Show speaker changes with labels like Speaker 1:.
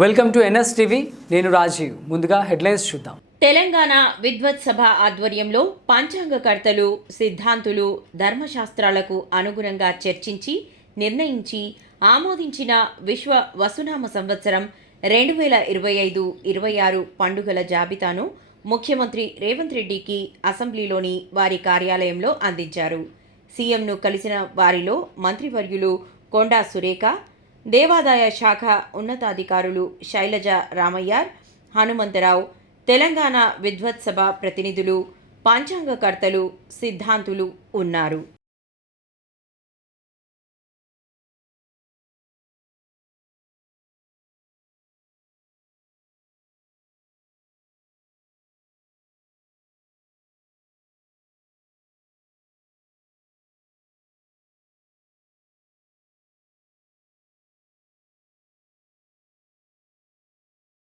Speaker 1: Welcome to NS TV. నేను రాజీవ్. ముందుగా headlines చూద్దాం.
Speaker 2: తెలంగాణ విద్వత్ సభ ఆధ్వర్యంలో పంచాంగకర్తలు సిద్ధాంతులు ధర్మశాస్త్రాలకు అనుగుణంగా చర్చించి నిర్ణయించి ఆమోదించిన విశ్వ వసునామ సంవత్సరం రెండు వేల ఇరవై ఐదు ఇరవై ఆరు పండుగల జాబితాను ముఖ్యమంత్రి రేవంత్ రెడ్డికి అసెంబ్లీలోని వారి కార్యాలయంలో అందించారు. సీఎంను కలిసిన వారిలో మంత్రివర్యులు కొండా సురేఖ దేవాదాయ శాఖ ఉన్నతాధికారులు శైలజ రామయ్యార్ హనుమంతరావు తెలంగాణ విద్వత్సభ ప్రతినిధులు పంచాంగకర్తలు సిద్ధాంతులు ఉన్నారు.